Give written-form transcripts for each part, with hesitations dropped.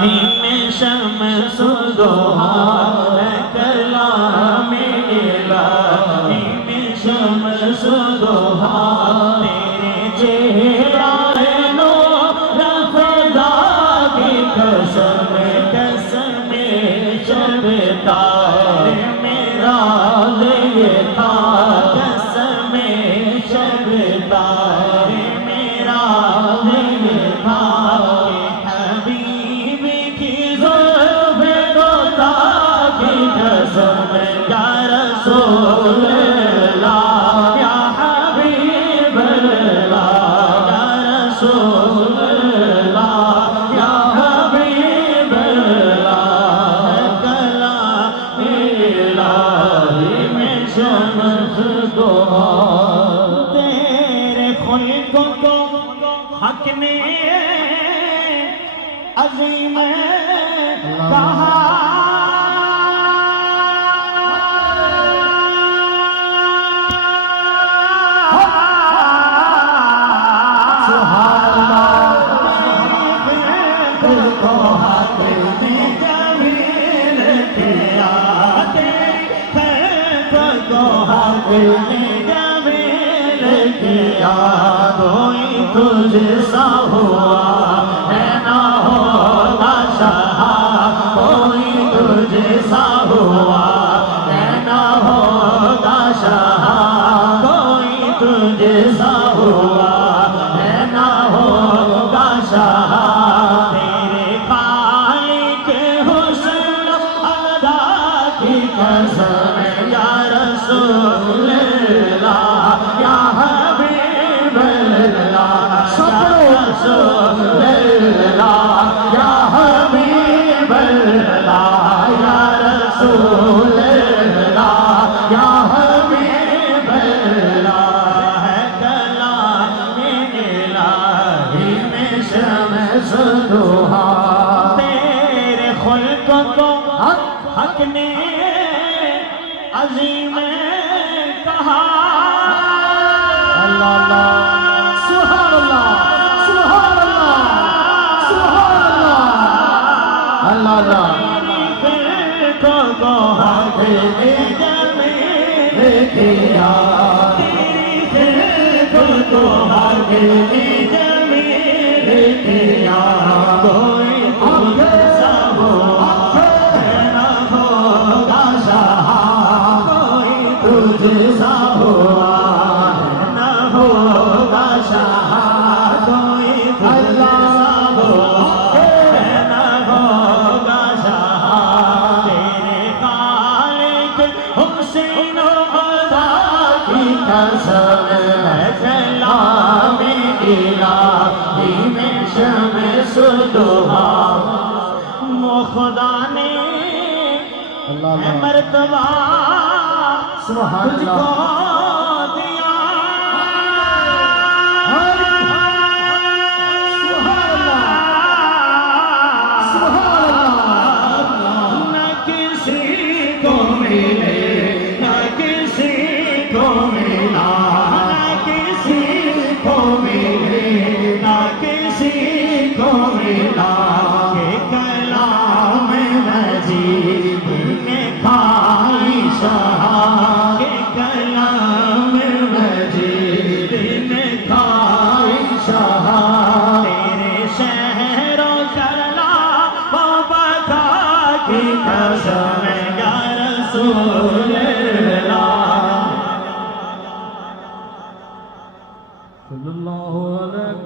him Shams दुहा है कलाम इलाही him Shams दुहा तेरे चेहरे नूर खुदा की कसम कसम शब तारे मेरा दिल था कसम शब तारे मेरा दिल था हबीबी की ज़ुल्फ़ दोता की कसम या रसूल अल्लाह या हबीब अल्लाह या रसूल अल्लाह या हबीब अल्लाह कलाम इलाही में शम्स दुहा तेरे खुल्क़ को हक ने अज़ीम कहा कोई तुझसा हुआ है ना होगा शाह कोई तुझसा हुआ है ना होगा शाह कोई तुझसा हुआ है ना होगा शाह तेरे खालिक हुस्न अदा की कसम या रसूल अल्लाह या हबीब अल्लाह या रसूल अल्लाह या हबीब अल्लाह या रसूल अल्लाह या हबीब अल्लाह है कलाम इलाही में शम्स दुहा तेरे खुल्क़ को हक ने अज़ीम कहा अल्लाह अल्लाह सुभान अल्लाह सुभान अल्लाह सुभान अल्लाह अल्लाह को हक ने जमील किया तेरी को हक ने जमील किया कोई तुझसा हुआ है ना होगा शाह कोई तुझसा हुआ है ना होगा शाह कोई तुझसा हुआ है ना होगा शाह तेरे खालिक हुस्न अदा की कसम है कलाम इलाही में शम्स दुहा खुदा ने मर्तबा तुझको दिया न किसी को मिले न किसी को मिला न किसी को मिले न किसी को मिला के कलाम मजीद में खाई शाह के कलाम मजीद में खाई शाह तेरे शहरों करला बाबा की कसम या रसूल अल्लाह सल्लल्लाहु अलैहि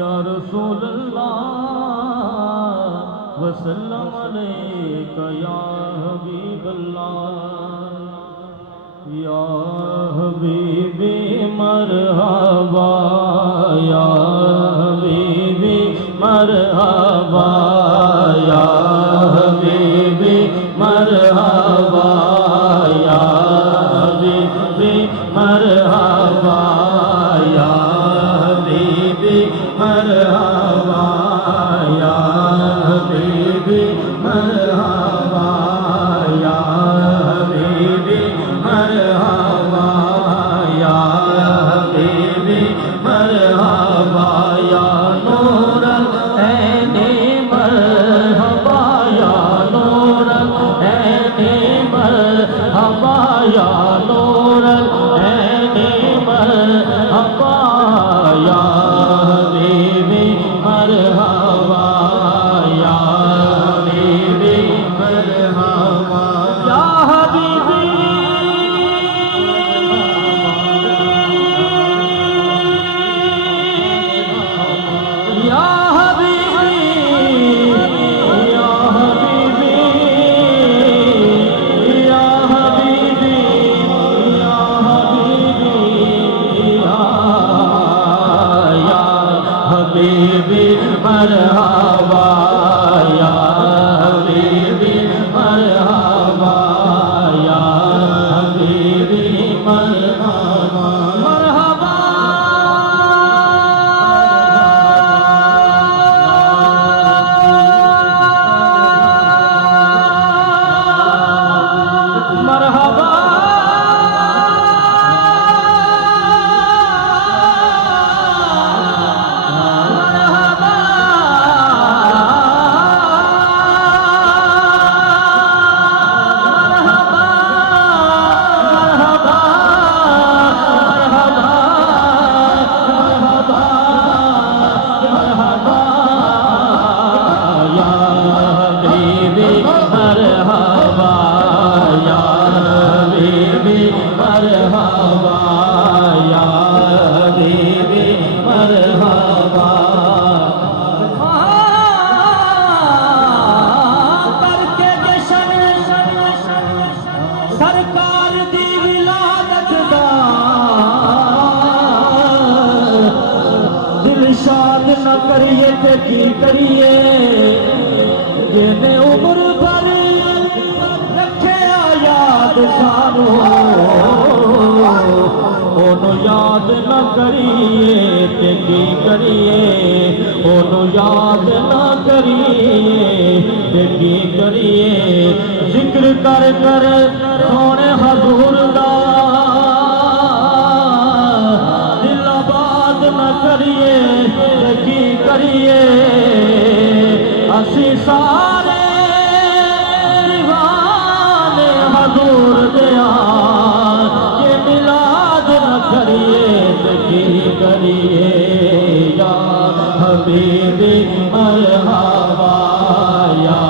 या रसूल अल्लाह वसल्लम अलैका या हबीब अल्लाह या हबीबी मरहबा या हबीबी मरहबा या हबीबी मरहबा या हबीबी मरहबा या हबीबी मरहबा या हबीबी मरहबा या हबीबी मरहबा या हबीबी मरहबा हबीबी मरहबा या हबीबी मरहबा या हबीबी मरहबा मरहबा मरहबा मरहबा या हबीबी मरहबा करके जशन सरकार दी विलादत दा दिलशाद न करिए ते की करिए जिन्हें उम्र भर रखे याद सानू ओनू याद न करिए ते की करिए ओनू याद न करिए ते की करिए जिक्र कर कर सोने हजूर दा दिल आबाद न करिए ते की करिए असी सारे दीवाने हजूर दिया ये मिलाद न करिए तो की करिए या हबीबी मरहबा या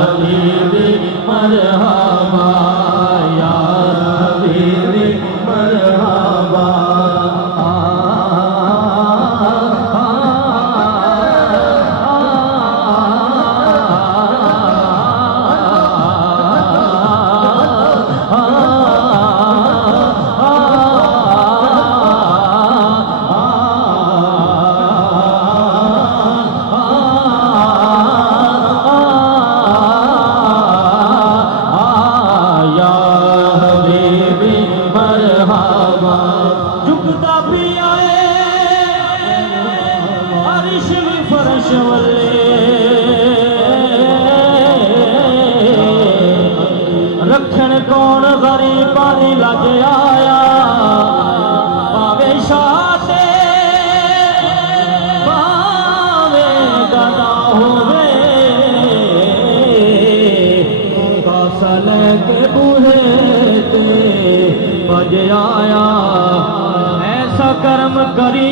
हबीबी मरहबा या हबीबी मरहबा झुकता भी आए अर्श भी फर्श वल्ले रखन कौन गरीब पानी लग आया पावे शाते पावे गदा होवे कौशल के बूहे ते बज आया ऐसा कर्म करी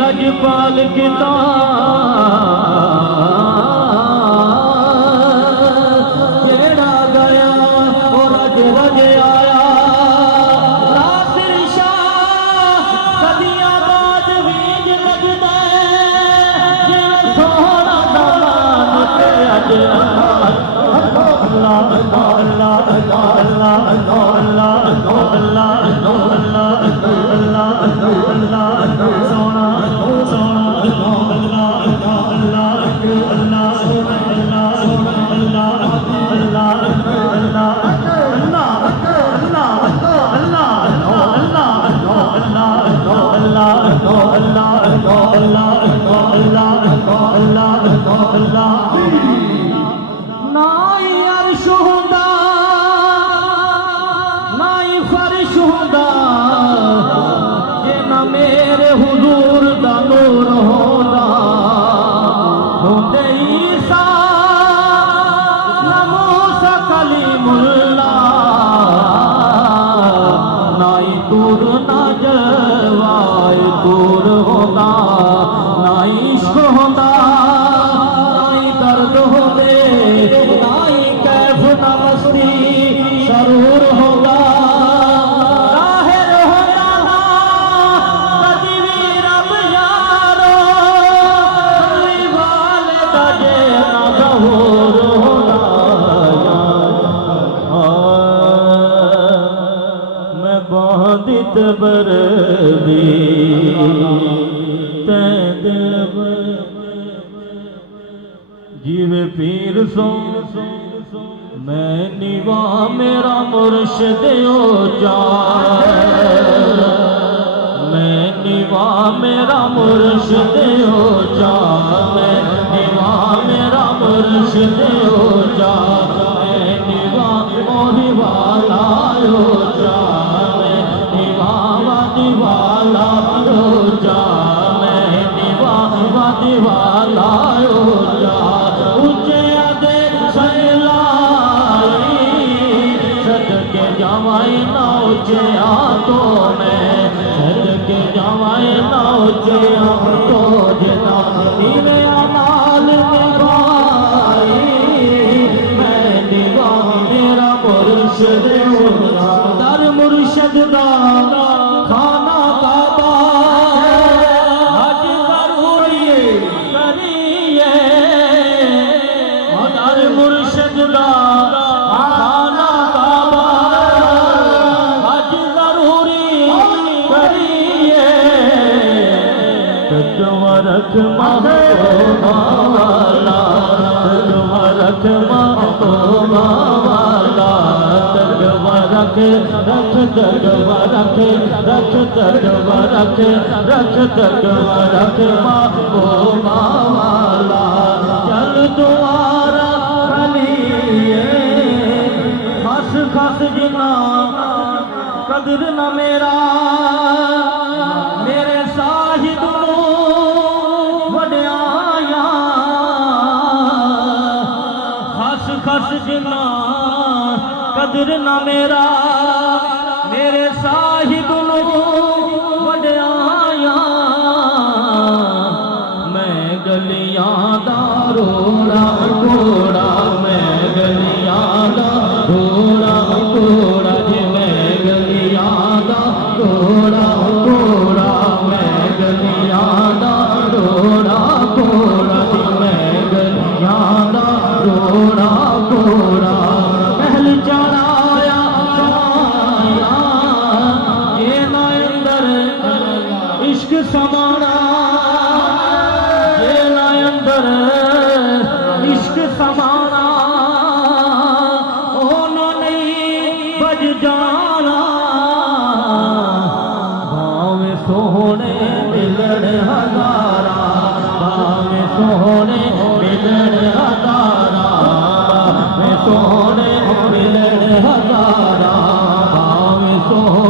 लजपाल किता जेड़ा गया वो रज रज आया नासिर शाह सदियां बाद बीज लगदा जिवें सोहना दमान ते अज अल्लाह अल्लाह अल्लाह सोना सोना नाई अर्श हुंदा नाई फर्श हुंदा जे ना मेरे हुजूर दा नूर होंदा होंदे ईसा ना मूसा कलीमुल्लाह नाई तूर ना जलवाए तूर होंदा ना इश्क होंदा नाई दर्द होंदे नाई कैफ ना मस्ती सरूर होंदा जाहिर होंदा ना कदी भी रब यारो कली वाले दा जे ना गहूर होंदा मैं बांधित बरदी ते जीवे पीर सो मैं निवा मेरा मुर्शिद ऊंचा मैं निवा मेरा मुर्शिद ऊंचा मैं निवा मेरा मुर्शिद ऊंचा मैं निवा मोहि वाला ऊंचा मैं निवा वादी वाला ऊंचा मैं निवा वादी वाला ऊंचा ऊंचे आदे सजलाई सदके जावाई ना ऊंचे तो मैं सदके जावाई ना ऊंचे तो जिना नीवे अमाल निभाई मैं निभा मेरा मुर्शिद दर मुर्शिद दा खाना काबा हज जरूरी करिए दर मुर्शिद दा खाना काबा हज जरूरी करिए तकवरख माला तकवरख माला तकवरख रख तकवरख रख तकवरख रख तकवरख माला चल दुआरा खलिए खस खस जिना कदर न मेरा मेरे साहिब वड्याया खस खस जिना कदर न मेरा मेरे साहिब वड्याया मैं गलियां दा रोड़ा घोड़ा मैं गलियां दा घोड़ा घोड़ा जी मैं गलियां दा घोड़ा घोड़ा मैं गलियां दा रोड़ा घोड़ा जी मैं गलियां दा रोड़ा घोड़ा महल चढ़ाया ये ना अंदर इश्क समाना ये ना अंदर इश्क समाना ओनो नहीं बज जाना भावे सोहने मिलन हजारा भावे सोहने मिलन हजारा भावे सोहने मिलन हजारा भावे सोहने